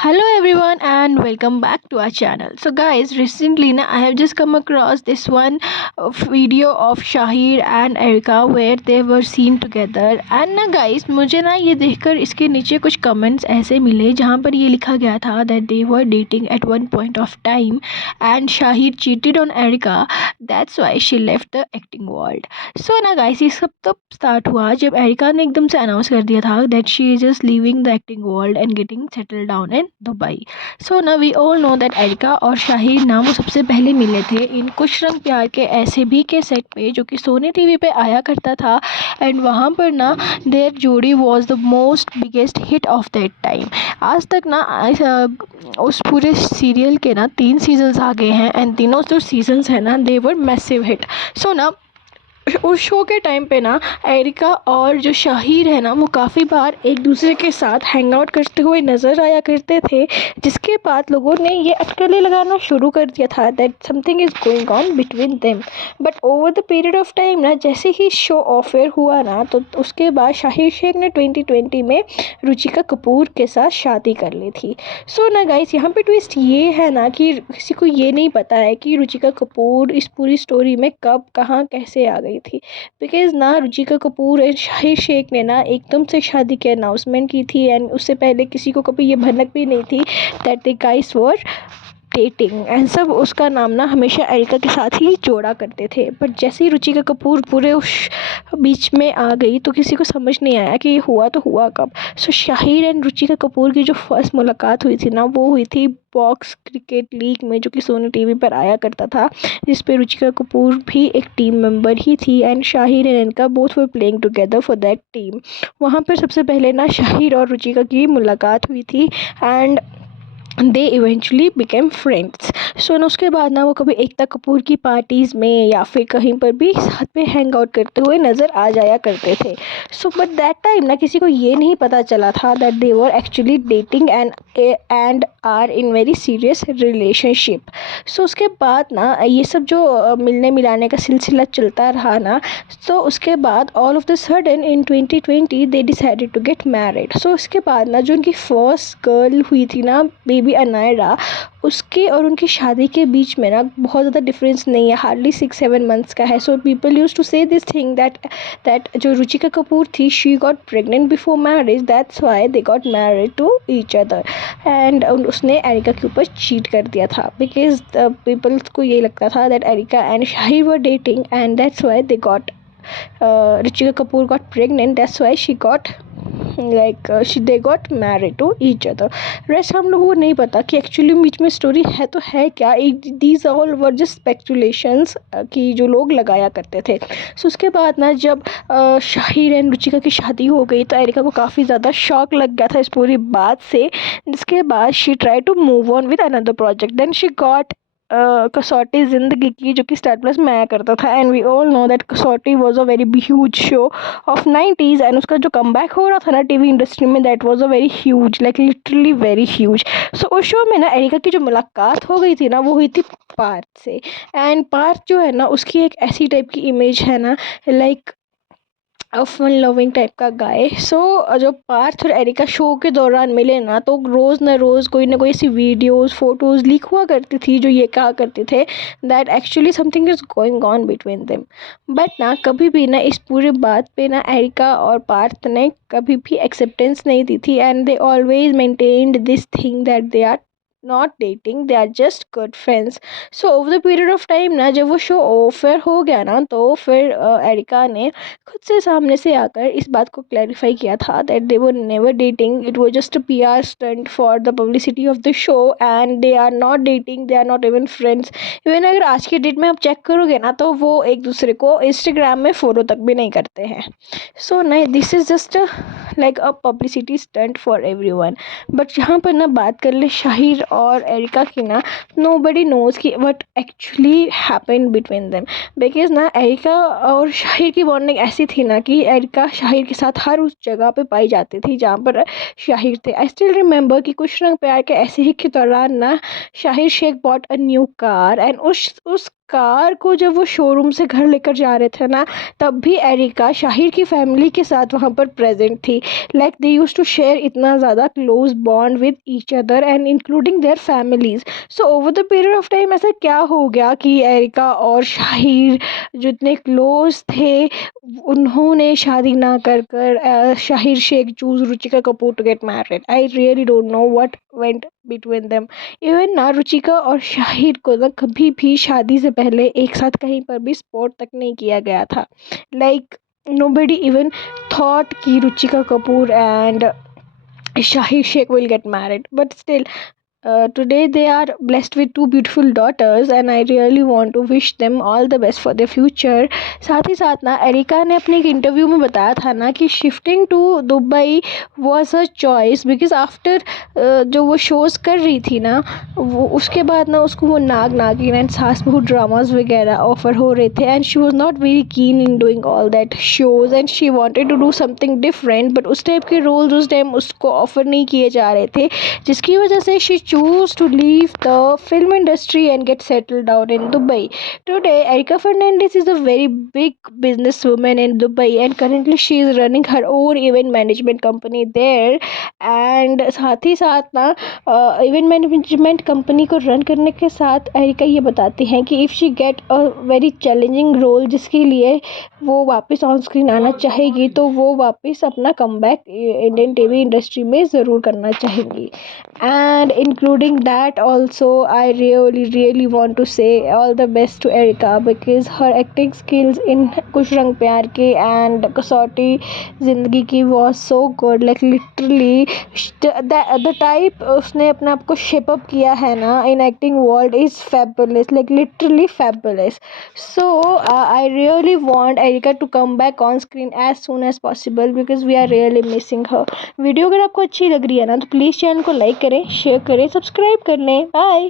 Hello everyone and welcome back to our channel. So guys, recently I have just come across this one video of Shahir and Erica where they were seen together and guys मुझे ये देखकर इसके नीचे कुछ comments ऐसे मिले जहाँ पर ये लिखा गया था that they were dating at one point of time and Shahir cheated on Erica, that's why she left the acting world. So guys, ये सब तब स्टार्ट हुआ जब एरिका ने एकदम से अनाउंस कर दिया था that she is just leaving the acting world and getting settle down in Dubai. So we all know that Erica और शाहिर वो सबसे पहले मिले थे इन कुछ रंग प्यार के ऐसे भी के सेट पे जो कि सोनी टीवी पे आया करता था एंड वहाँ पर देयर जोड़ी was the most biggest hit of that time. आज तक उस पूरे सीरियल के 3 सीजन्स आ गए हैं एंड तीनों जो सीजन्स हैं दे वर मैसिव हिट. सो उस शो के टाइम पे एरिका और जो शाहिर है वो काफ़ी बार एक दूसरे के साथ हैंग आउट करते हुए नज़र आया करते थे, जिसके बाद लोगों ने ये अटकलें लगाना शुरू कर दिया था that something is going on between them. But over the period of time जैसे ही शो ऑफर हुआ तो उसके बाद शाहिर शेख ने 2020 में रुचिका कपूर के साथ शादी कर ली थी. सो गाइस, यहाँ पे ट्विस्ट ये है कि किसी को ये नहीं पता है कि रुचिका कपूर इस पूरी स्टोरी में कब कहाँ कैसे आ गई थी. बिकॉज रुचिका कपूर एंड शाहिर शेख ने एकदम से शादी की अनाउंसमेंट की थी एंड उससे पहले किसी को कभी ये भनक भी नहीं थी that the guys were dating and सब उसका नाम हमेशा एरिका के साथ ही जोड़ा करते थे. बट जैसे ही रुचिका कपूर पूरे उस बीच में आ गई तो किसी को समझ नहीं आया कि ये हुआ तो हुआ कब. सो शाहिर एंड रुचिका कपूर की जो फर्स्ट मुलाकात हुई थी वो हुई थी बॉक्स क्रिकेट लीग में जो कि सोनी टीवी पर आया करता था, जिस पे रुचिका कपूर भी एक टीम मेंबर ही थी एंड शाहिर एंड इनका both were playing together for that team. वहाँ पर सबसे पहले शाहिर और रुचिका की मुलाकात हुई थी and they eventually became friends. So उसके बाद वो कभी एकता कपूर की पार्टीज़ में या फिर कहीं पर भी साथ में हैंग आउट करते हुए नज़र आ जाया करते थे. सो बट दैट टाइम किसी को ये नहीं पता चला था that they were actually dating and are in very serious relationship. So उसके बाद ये सब जो मिलने मिलाने का सिलसिला चलता रहा तो उसके बाद all of the sudden in 2020 they decided to get married. So उसके बाद जो उनकी फर्स्ट गर्ल हुई थी बेबी अनायरा, उसके और उनकी शादी के बीच में बहुत ज़्यादा डिफरेंस नहीं है, हार्डली 6-7 मंथ्स का है. So people use to say this thing that जो रुचिका कपूर थी she got pregnant before marriage, that's why they got married to each other and उसने एरिका के ऊपर चीट कर दिया था. बिकॉज पीपल्स को ये लगता था that Erica and Shaheer were dating and that's why they got Ruchika Kapoor got pregnant, that's why she got they got married to each other. Rest हम लोगों को नहीं पता कि एक्चुअली बीच में स्टोरी है तो है क्या. These all were just speculations कि जो लोग लगाया करते थे. सो उसके बाद जब शाहिर एंड रुचिका की शादी हो गई तो एरिका को काफ़ी ज़्यादा शॉक लग गया था इस पूरी बात से, जिसके बाद she try to move on with another project. Then she got Kasautii Zindagii की जो कि स्टार प्लस में आया करता था and we all know that Kasauti was a very huge show of 90s and उसका जो कमबैक हो रहा था टीवी इंडस्ट्री में that was a very huge, like literally very huge. So उस शो में एरिका की जो मुलाकात हो गई थी वो हुई थी पार्थ से एंड पार्थ जो है उसकी एक ऐसी टाइप की इमेज है लाइक फन लविंग टाइप का गाय. सो जब पार्थ और एरिका शो के दौरान मिले तो रोज़ न रोज़ कोई ना कोई ऐसी वीडियोस फोटोज़ लीक हुआ करती थी जो ये कहा करते थे that actually something is going on between them. But कभी भी इस पूरे बात पे एरिका और पार्थ ने कभी भी एक्सेप्टेंस नहीं दी थी and they always maintained this thing that they are not dating, they are just good friends. So over the period of time जब वो शो ऑफर हो गया तो फिर एरिका ने खुद से सामने से आकर इस बात को क्लैरिफाई किया था that they were never dating, it was just a PR stunt for the publicity of the show and they are not dating, they are not even friends. Even अगर आज के डेट में आप चेक करोगे तो वो एक दूसरे को इंस्टाग्राम में फॉलो तक भी नहीं करते हैं. So this is just like a publicity stunt for everyone. But यहाँ पर बात कर ले शाहिर और एरिका की नोबडी नोज़ कि what actually happened between them. Because Erica और शाहिर की बॉन्डिंग ऐसी थी कि एरिका शाहिर के साथ हर उस जगह पे पाई जाती थी जहाँ पर शाहिर थे. आई स्टिल रिमेंबर कि कुछ रंग प्यार के ऐसे ही के दौरान Shaheer Sheikh bought a new car and उस कार को जब वो शोरूम से घर लेकर जा रहे थे ना, तब भी एरिका शाहिर की फैमिली के साथ वहाँ पर प्रेजेंट थी। Like they use to share इतना ज़्यादा close bond with each other and including their families. So over the period of time ऐसा क्या हो गया कि एरिका और शाहिर जो इतने क्लोज थे, उन्होंने शादी ना कर कर Shaheer Sheikh choose Ruchika Kapoor to get married. I really don't know what went between them. Even ना रुचिका और शाहिर को ना कभी भी शादी से पहले एक साथ कहीं पर भी स्पॉट तक नहीं किया गया था। लाइक nobody even thought कि Ruchika Kapoor and Shahid Sheikh will get married, but still today they are blessed with two beautiful daughters and I really want to wish them all the best for their future. साथ ही साथ ना areca ने अपने एक interview में बताया था ना कि shifting to Dubai was a choice because after जो वो शोज़ कर रही थी ना, वो उसके बाद ना उसको वो नाग नागिन एंड सास बहू ड्रामाज वगैरह ऑफर हो रहे थे and she was not very keen in doing all that shows and she wanted to do something different, but उस टाइप के रोल्स उस टाइम उसको ऑफर नहीं किए जा रहे थे, जिसकी वजह से she choose to leave the film industry and get settled down in Dubai. Today, Erika Fernandez is a very big businesswoman in Dubai and currently she is running her own event management company there. And साथ ही साथ ना event management company को run करने के साथ Erica ये बताती हैं कि if she get a very challenging role जिसके लिए वो वापस ऑन स्क्रीन आना चाहेगी, तो वो वापस अपना कमबैक इंडियन टीवी इंडस्ट्री में ज़रूर करना चाहेंगी। And including that also, I really want to say all the best to Erika because her acting skills in Kuch Rang Pyar Ke and Kasauti Zindagi Ki was so good. Like literally the type उसने अपने आप को shape up किया है ना in acting world is fabulous, like literally fabulous. So I really want Erika to come back on screen as soon as possible because we are really missing her. Video अगर आपको अच्छी लग रही है ना तो प्लीज़ चैनल को like करें, शेयर करें, सब्सक्राइब कर लें। बाय।